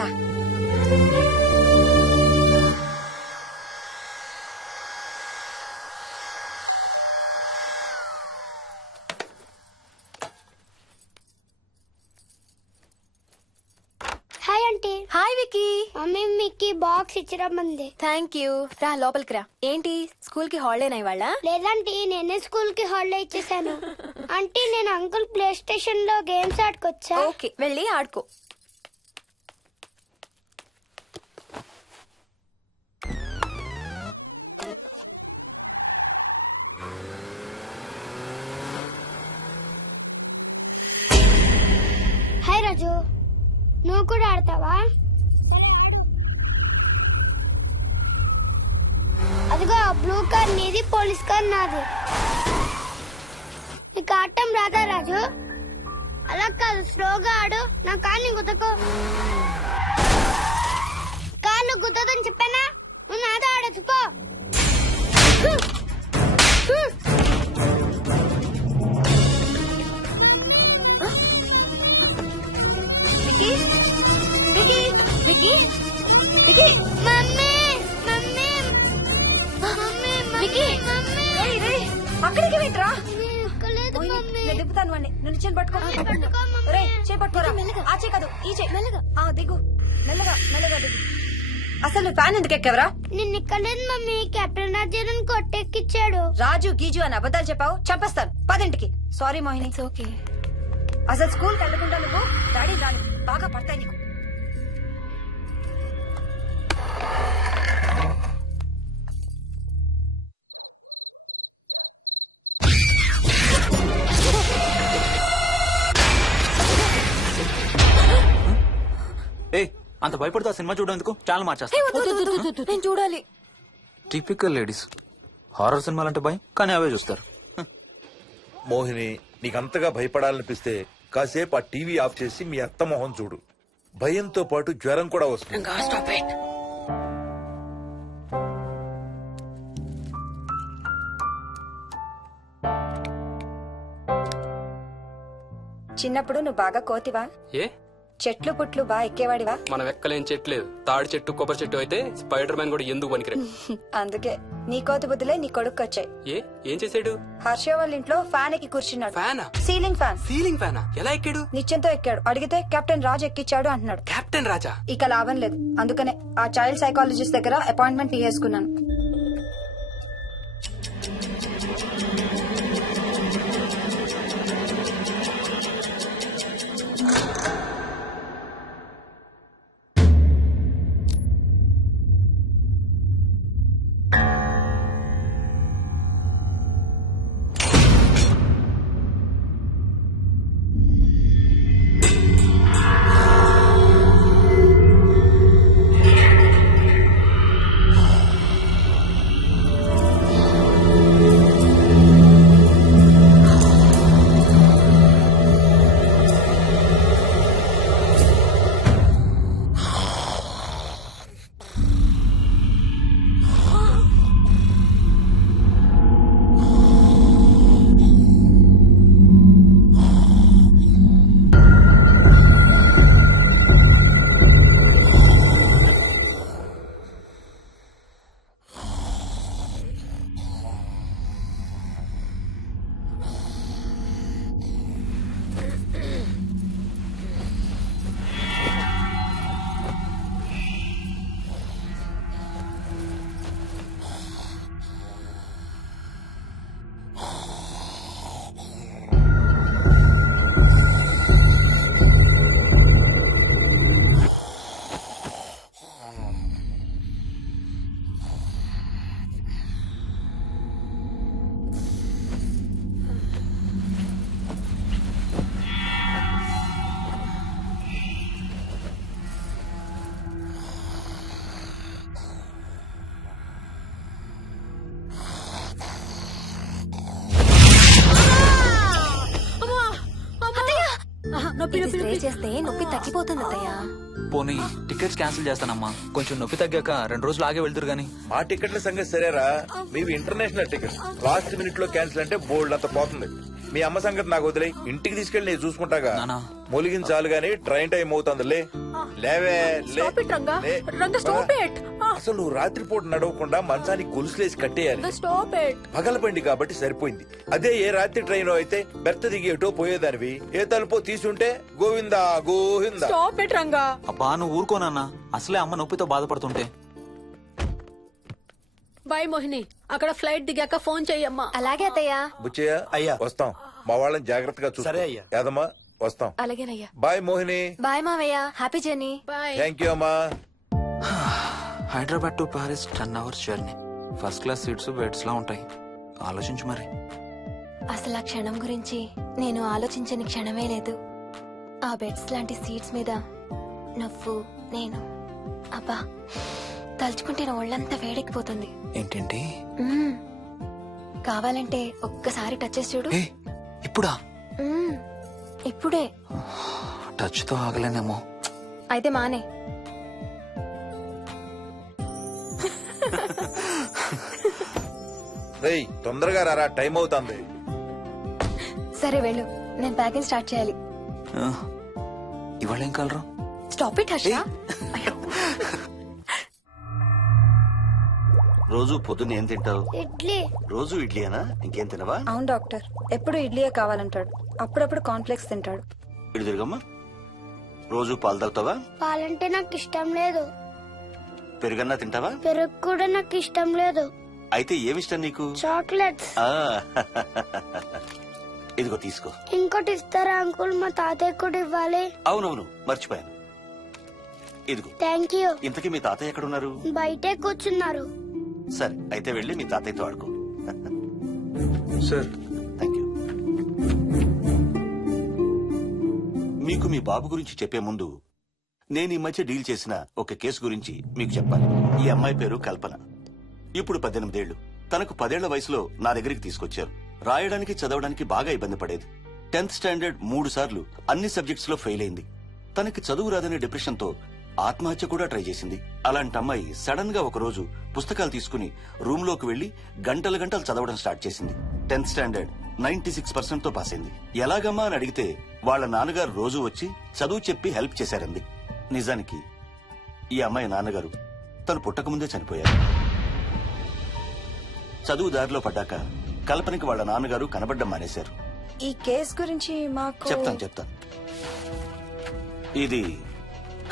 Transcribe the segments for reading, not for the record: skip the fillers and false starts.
దా. Hi aunty. Hi Vicky. Mummy మీకు box ఇచ్చిరమ్మంది. Thank you. రా లోపలికి రా. ఏంటి స్కూల్ కి హాలిడేనా ఇవాళ? లేదంటే నేనే స్కూల్ కి హాలిడే ఇచ్చేసాను. అంటే నేను అంకుల్ ప్లే స్టేషన్ లో గేమ్స్ ఆడుకొచ్చా. ఓకే వెళ్ళి ఆడుకో. హాయ్ రాజు, నువ్వు కూడా ఆడతావా? అదిగో బ్లూ కార్ నీది, పోలీస్ కార్ నాది. నీకు ఆడటం రాదా రాజు? అలా కాదు, స్లోగా ఆడు. నా కార్ని గుద్దకో. కార్లు గుద్దదని చెప్పానా? నువ్వు నాతో ఆడచ్చు పో. Vicky Vicky Vicky Vicky mummy mummy mummy Vicky రేయ్ రేయ్ అక్కడికి వెంట్రా. లేదు మమ్మీ. నేను దిప్పుతాను వాడిని. నువ్వు నిచ్చెన పట్టుకో. పట్టుకో మమ్మీ. రేయ్ చేయి పట్టుకోరా. మెల్లగా. ఆ చేయి కాదు ఈ చేయి. మెల్లగా దిగు. మెల్లగా మెల్లగా దిగు. అసలు ఫ్యాన్ ఎందుకు ఎక్కావరా? నిన్న ఎక్కలేదు మమ్మీ. కెప్టెన్ రాజేంద్రన్ కొట్టెక్కిచ్చాడు. రాజు గీజు అని అబద్ధాలు చెప్పావు, చంపేస్తాను. పదింటికి. సారీ మోహిని. ఓకే. అసలు స్కూల్కి వెళ్ళకుండా నువ్వు డాడీ రాను బాగా పడతాయి నీకు. ఏ అంత భయపడుతూ ఆ సినిమా చూడేందుకు ఛానల్ మార్చేస్తా. నేను చూడాలి. Typical ladies. హారర్ సినిమాలంటే భయం, కానీ అవే చూస్తారు. మోహిని, నీకంతగా భయపడాలనిపిస్తే కాసేపు ఆ టీవీ ఆఫ్ చేసి మీ అత్త మొహం చూడు. భయంతో పాటు జ్వరం కూడా వస్తుంది. చిన్నప్పుడు నువ్వు బాగా కోతివా? ఏ చెట్లు పుట్లు బాగా ఎక్కేవాడివా? మనం ఎక్కలేని చెట్టు లేదు. తాడి చెట్టు కొబ్బరి చెట్టు అయితే స్పైడర్ మ్యాన్ కూడా ఎందుకు పనికిరా. అందుకే నీ కోతి బుద్ధులే నీ కొడుకు వచ్చాయి. ఏం చేసాడు? హర్ష వాళ్ళ ఇంట్లో ఫ్యాన్ ఎక్కి కూర్చున్నాడు. ఫ్యానా? Ceiling fan. సీలింగ్ ఫ్యానా? ఎలా ఎక్కాడు? నిత్యంతో ఎక్కాడు. అడిగితే కెప్టెన్ రాజు ఎక్కిచ్చాడు అంటున్నాడు. కెప్టెన్ రాజా? ఇక లాభం లేదు. అందుకనే ఆ చైల్డ్ సైకాలజిస్ట్ దగ్గర అపాయింట్మెంట్ తీసుకున్నాను. స్ప్రే చేస్తే నొప్పి తగ్గిపోతుంది అత్తయ్య. పోనీ టికెట్స్ క్యాన్సిల్ చేస్తానమ్మా. కొంచెం నొప్పి తగ్గాక 2 రోజులు ఆగే వెళ్తురు గానీ. మా టికెట్ల సంగతి సరేరా, మీవి ఇంటర్నేషనల్ టికెట్స్. లాస్ట్ మినిట్ లో క్యాన్సిల్ అంటే బోల్డ్ అంత పోతుంది. మీ అమ్మ సంగతి నాకు వదిలే, ఇంటికి తీసుకెళ్లి నేను చూసుకుంటాగా. నానా మొలిగించాలి గాని ట్రైన్ టైం అవుతుంది లే లేవే లే Stop it, Ranga. లే. Ranga, stop it. అసలు నువ్వు రాత్రిపూట నడవకుండా మంచానికి గొలుసులేసి కట్టేయాలి Stop it. పగలబండి కాబట్టి సరిపోయింది. అదే ఏ రాత్రి ట్రైన్ అయితే బెర్త దిగి ఎటో పోయేదానివి, ఏ తలుపో తీసుంటే Govinda Govinda. Stop it, Ranga. అబ్బా నువ్వు ఊరుకోనన్నా, అసలే అమ్మ నొప్పితో బాధపడుతుంటే. బాయ్ మోహిని, అక్కడ ఫ్లైట్ దిగాక ఫోన్ చెయ్యమ్మా. అలాగే అత్తయ్య. బుచ్చయ్య అయ్యా. వస్తాం. మా వాళ్ళని జాగ్రత్తగా చూసుకో. సరే అయ్యా. యాదమ్మా వస్తాం. అలాగేనయ్యా. బాయ్ మోహిని. బాయ్ మావయ్య, happy journey. Bye. Thank you అమ్మా. Hyderabad to Paris 10 hours journey. First class seats beds లా ఉంటాయి. ఆలోచించు మరి. అసలు ఆ క్షణం గురించి నేను ఆలోచించని క్షణమే లేదు. ఆ బెడ్స్ లాంటి సీట్స్ మీద నువ్వు నేను, అబ్బా తలుచుకుంటే నా ఒళ్ళంతా వేడెక్కిపోతుంది. ఏంటేంటి? మ్మ్. కావాలంటే ఒక్కసారి టచ్ చేసి చూడు. ఏ ఇప్పుడా? మ్మ్. ఇప్పుడే. టచ్ తో ఆగలేనేమో. అయితే మానే. రేయ్ తొందరగా రారా, టైం అవుతుంది. సరే వెళ్ళు, నేను ప్యాకింగ్ స్టార్ట్ చేయాలి. ఇవాళ ఏం కలరు? Stop it Harsha. రోజు పొద్దున్న ఏం తింటావు? ఇడ్లీ. రోజు ఇడ్లీనా? ఇంకేం తినవా? అవును డాక్టర్, ఎప్పుడు ఇడ్లీయే కావాలంటాడు. అప్పుడప్పుడు కాన్ఫ్లెక్స్ తింటాడు. ఇటు తిరగమ్మా. రోజు పాలు తాగుతావా? పాలంటే నాకు ఇష్టం లేదు. పెరుగన్నా తింటావా? పెరుగు కూడా నాకు ఇష్టం లేదు. అయితే ఏమిష్టం నీకు? చాక్లెట్స్. ఆ, ఇదిగో తీసుకో. ఇంకోటి ఇస్తారా అంకుల్? మా తాతయ్య కూడా ఇవ్వాలి. అవునవును మర్చిపోయాను. ఇదిగో. Thank you. ఇంతకీ మీ తాతయ్య ఎక్కడున్నారు? బయటే కూర్చున్నారు. సరే అయితే వెళ్ళి మీ తాతయ్యతో ఆడుకో. Sir thank you. మీకు మీ బాబు గురించి చెప్పే ముందు నేను ఈ మధ్య డీల్ చేసిన ఒక కేసు గురించి మీకు చెప్పాలి. ఈ అమ్మాయి పేరు కల్పన. ఇప్పుడు 18 ఏళ్లు. తనకు 10 ఏళ్ల వయసులో నా దగ్గరికి తీసుకొచ్చారు. రాయడానికి చదవడానికి బాగా ఇబ్బంది పడేది. 10th స్టాండర్డ్ 3 సార్లు అన్ని సబ్జెక్ట్స్ లో ఫెయిల్ అయింది. తనకి చదువు రాదనే డిప్రెషన్ తో ఆత్మహత్య కూడా ట్రై చేసింది. అలాంటి అమ్మాయి సడన్ గా ఒక రోజు పుస్తకాలు తీసుకుని రూమ్ లోకి వెళ్లి గంటలు గంటలు చదవడం స్టార్ట్ చేసింది. 10th స్టాండర్డ్ 96% తో పాస్ అయింది. ఎలాగమ్మా అని అడిగితే వాళ్ళ నాన్నగారు రోజు వచ్చి చదువు చెప్పి హెల్ప్ చేశారంది. నిజానికి ఈ అమ్మాయి నాన్నగారు తను పుట్టకముందే చనిపోయారు. చదువు దారిలో పడ్డాక కల్పనకి వాళ్ళ నాన్నగారు కనబడ్డం మానేశారు. ఈ కేస్ గురించి మాకు చెప్తాను. ఇది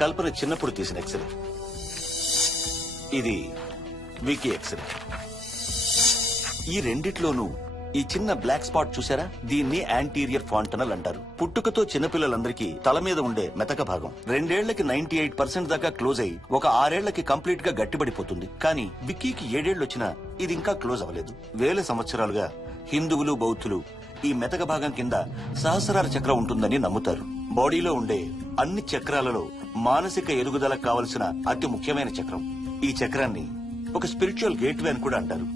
కల్పన చిన్నప్పుడు తీసిన ఎక్స్రే. ఇది వికీ ఎక్స్రే. ఈ రెండిట్లోనూ ఈ చిన్న బ్లాక్ స్పాట్ చూసారా? దీన్ని యాంటీరియర్ ఫాంటనల్ అంటారు. పుట్టుకతో చిన్నపిల్లలందరికీ తల మీద ఉండే మెతక భాగం 2 ఏళ్లకి 98% దాకా క్లోజ్ అయి ఒక 6 ఏళ్లకి కంప్లీట్ గా గట్టిపడిపోతుంది. కానీ విక్కీకి 7 ఏళ్లు వచ్చినా ఇది ఇంకా క్లోజ్ అవ్వలేదు. వేల సంవత్సరాలుగా హిందువులు బౌద్ధులు ఈ మెతక భాగం కింద సహస్రార చక్రం ఉంటుందని నమ్ముతారు. బాడీలో ఉండే అన్ని చక్రాలలో మానసిక ఎదుగుదలకు కావలసిన అతి ముఖ్యమైన చక్రం. ఈ చక్రాన్ని ఒక స్పిరిచువల్ గేట్వే అని కూడా అంటారు.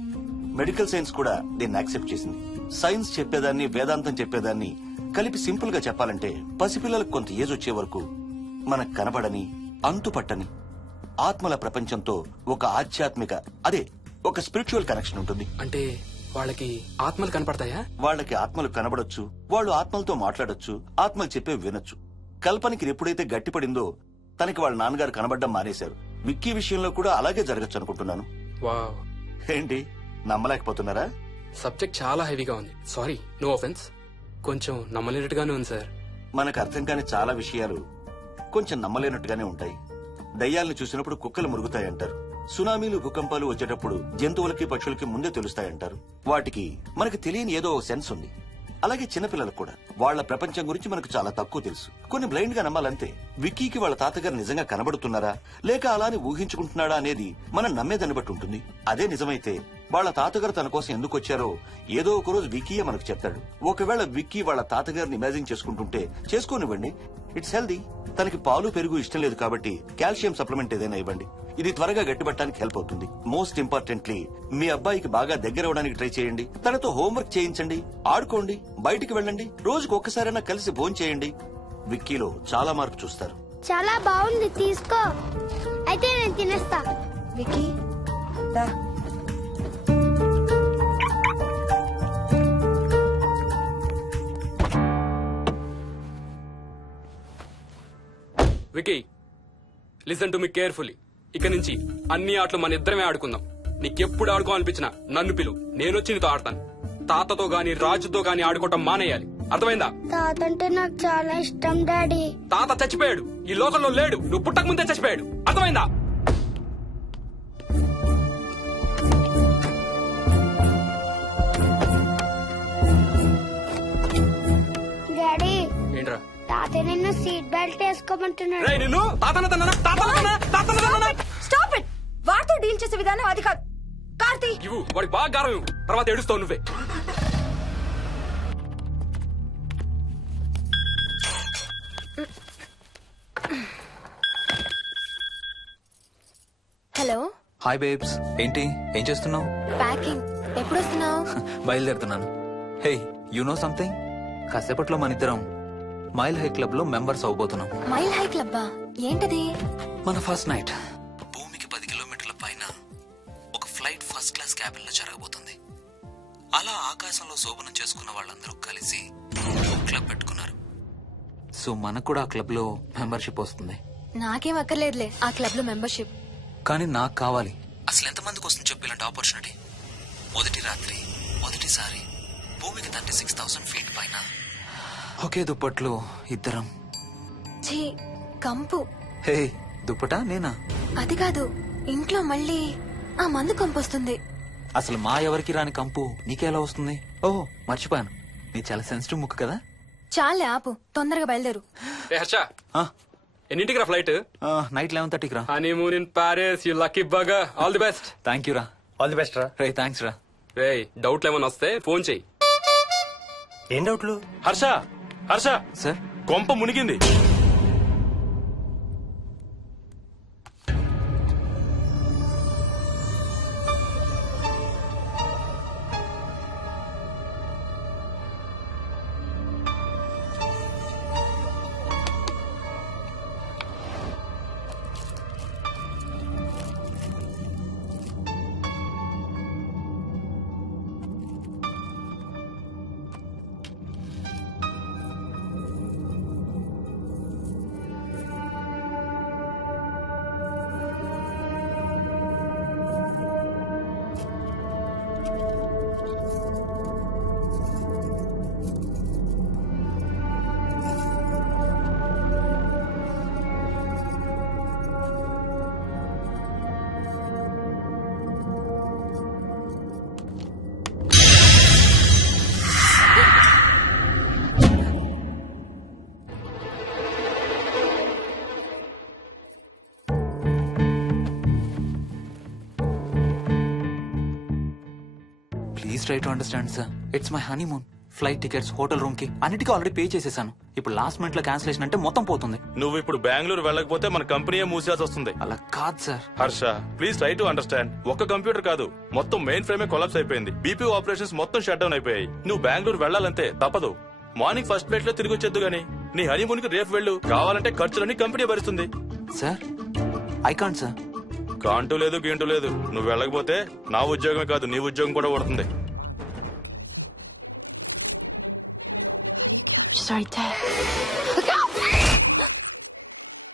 మెడికల్ సైన్స్ కూడా దీన్ని యాక్సెప్ట్ చేసింది. సైన్స్ చెప్పేదాన్ని వేదాంతం చెప్పేదాన్ని కలిపి సింపుల్ గా చెప్పాలంటే పసిపిల్లలకు కొంత ఏజ్ వచ్చే వరకు మనకు కనబడని అంతుపట్టని ఆత్మల ప్రపంచంతో ఒక ఆధ్యాత్మిక అదే ఒక స్పిరిచువల్ కనెక్షన్ ఉంటుంది. అంటే వాళ్ళకి ఆత్మలు కనపడతాయా? వాళ్ళకి ఆత్మలు కనబడొచ్చు, వాళ్ళు ఆత్మలతో మాట్లాడొచ్చు, ఆత్మలు చెప్పే వినొచ్చు. కల్పనకి ఎప్పుడైతే గట్టిపడిందో తనకి వాళ్ళ నాన్నగారు కనబడ్డం మానేశారు. విక్కీ విషయంలో కూడా అలాగే జరగచ్చు అనుకుంటున్నాను. వావ్, ఏంటి నమ్మలేకపోతున్నారా? సబ్జెక్ట్ చాలా హెవీగా ఉంది. Sorry, no offence. కొంచెం నమ్మలేనట్టుగానే ఉంది సార్. మనకు అర్థం కాని చాలా విషయాలు కొంచెం నమ్మలేనట్టుగానే ఉంటాయి. దయ్యాలను చూసినప్పుడు కుక్కలు మురుగుతాయంటారు. సునామీలు భూకంపాలు వచ్చేటప్పుడు జంతువులకి పక్షులకి ముందే తెలుస్తాయంటారు. వాటికి మనకు తెలియని ఏదో సెన్స్ ఉంది. అలాగే చిన్నపిల్లలకు కూడా వాళ్ల ప్రపంచం గురించి మనకు చాలా తక్కువ తెలుసు. కొన్ని బ్లైండ్ గా నమ్మాలంతే. విక్కీకి వాళ్ళ తాతగారు నిజంగా కనబడుతున్నారా లేక అలానే ఊహించుకుంటున్నాడా అనేది మనం నమ్మేదాన్ని బట్టి ఉంటుంది. అదే నిజమైతే వాళ్ళ తాతగారు తన కోసం ఎందుకు వచ్చారో ఏదో ఒక రోజు విక్కీయే మనకు చెప్తాడు. ఒకవేళ విక్కీ వాళ్ళ తాతగారిని ఇమాజిన్ చేసుకుంటుంటే చేసుకోనివ్వండి, ఇట్స్ హెల్దీ. తనకి పాలు పెరుగు ఇష్టం లేదు కాబట్టి కాల్షియం సప్లిమెంట్ ఏదైనా ఇవ్వండి. ఇది త్వరగా గట్టిపట్టడానికి హెల్ప్ అవుతుంది. మోస్ట్ ఇంపార్టెంట్లీ మీ అబ్బాయికి బాగా దగ్గర అవడానికి ట్రై చేయండి. తనతో హోంవర్క్ చేయించండి, ఆడుకోండి, బయటికి వెళ్ళండి, రోజుకు ఒక్కసారైనా కలిసి భోజనం చేయండి. విక్కీలో చాలా మార్పు చూస్తారు. చాలా బాగుంది, తీసుకో. అయితే నేను తినేస్తా. వికీ దా. Vicky listen to me carefully. ఇక నుంచి అన్ని ఆటలు మన ఇద్దరమే ఆడుకుందాం. నీకెప్పుడు ఆడుకోవాలనిపించినా నన్ను పిలు, నేనొచ్చి నీతో ఆడతాను. తాతతో గాని రాజుతో గాని ఆడుకోవటం మానేయాలి, అర్థమైందా? తాత అంటే నాకు చాలా ఇష్టం డాడీ. తాత చచ్చిపోయాడు, ఈ లోకంలో లేడు, నువ్వు పుట్టక ముందే చచ్చిపోయాడు, అర్థమైందా? డాడీ ఏంట్రా? తాత నిన్ను సీట్ బెల్ట్ వేసుకోమంటున్నాడు. రేయ్ నిన్ను స్టాప్ ఇట్. వాడితో డీల్ చేసే విధానం అది కాదు. కార్తీ, ఇవ్వు, వాడికి బాగా గారం ఇవ్వు, తర్వాత ఏడుస్తావు నువ్వే. హలో, హాయ్ బేబ్స్, ఏంటి ఏం చేస్తున్నావు? ప్యాకింగ్. ఎప్పుడు వస్తున్నావు? బయలుదేరుతున్నాను. Hey, you know something? కాసేపట్లో మన ఇద్దరం మైల్ హై క్లబ్ లో మెంబర్స్ అవబోతున్నాం. మైల్ హై క్లబ్బా? ఏంటది? మన ఫస్ట్ నైట్ భూమికి 10 కిలోమీటర్ల పైన ఒక ఫ్లైట్ ఫస్ట్ క్లాస్ క్యాబిన్ లో జరగబోతుంది. అలా ఆకాశంలో శోభనం చేసుకున్న వాళ్ళందరూ కలిసి క్లబ్ పెట్టుకున్నారు. సో మనకు కూడా ఆ క్లబ్ లో మెంబర్షిప్ వస్తుంది. నాకేం అక్కర్లేదులే ఆ క్లబ్ లో మెంబర్షిప్. కానీ నాకు కావాలి. అసలు ఎంతమందికి వస్తుంది చెప్పు ఇలాంటి ఆపర్చునిటీ? మొదటి రాత్రి, మొదటిసారి భూమికి 36,000 ఫీట్ పైన ఒకే దుప్పట్లో ఇద్దరం. ఛీ, కంపు. హే, దుప్పటా నేనా? అది కాదు, ఇంట్లో మళ్ళీ ఆ మందు కంపొస్తుంది. అసలు మా ఎవరికి రాని కంపు నీకెలా వస్తుంది? ఓహో, మర్చిపోయాను, నీ చాలా సెన్సిటివ్ ముక్కు కదా. చాలే ఆపు, తొందరగా బయలుదేరు. ఏ హర్ష, ఎన్నింటికి రా ఫ్లైట్? నైట్ 11:30కి రా. Honeymoon in Paris, you lucky bugger. All the best. Thank you రా. ఆల్ ది బెస్ట్ రా. రే థ్యాంక్స్ రా. రే, డౌట్లు ఏమైనా వస్తే ఫోన్ చెయ్యి. ఏం డౌట్లు? హర్ష, హర్ష, సార్, కొంప మునిగింది. Please try to understand sir. It's my honeymoon. Flight tickets, hotel room కి అన్నిటికీ ఆల్రెడీ పే చేసేసాను. ఇప్పుడు లాస్ట్ మినిట్ లో క్యాన్సిలేషన్ అంటే మొత్తం పోతుంది. నువ్వు ఇప్పుడు బెంగళూరు వెళ్ళకపోతే మన కంపెనీయే మూసేయాల్సి వస్తుంది. అలా కాదు sir. Harsha, please try to understand. ఒక్క కంప్యూటర్ కాదు, మొత్తం మెయిన్ ఫ్రేమే కొలాప్స్ అయిపోయింది. బీపీ ఆపరేషన్స్ మొత్తం షట్ డౌన్ అయిపోయాయి. నువ్వు బెంగళూరు వెళ్ళాలంటే తప్పదు. మార్నింగ్ ఫస్ట్ ఫ్లైట్ లో తిరిగి వచ్చేద్దు గానీ నీ హనీమూన్ కి రేపు వెళ్ళు. కావాలంటే ఖర్చులన్నీ కంపెనీ భరిస్తుంది. Sir, I can't sir. కాంటూ లేదు, గీంటూ లేదు. నువ్వు వెళ్ళకపోతే నా ఉద్యోగమే కాదు, నీ ఉద్యోగం కూడా పడుతుంది. Right there.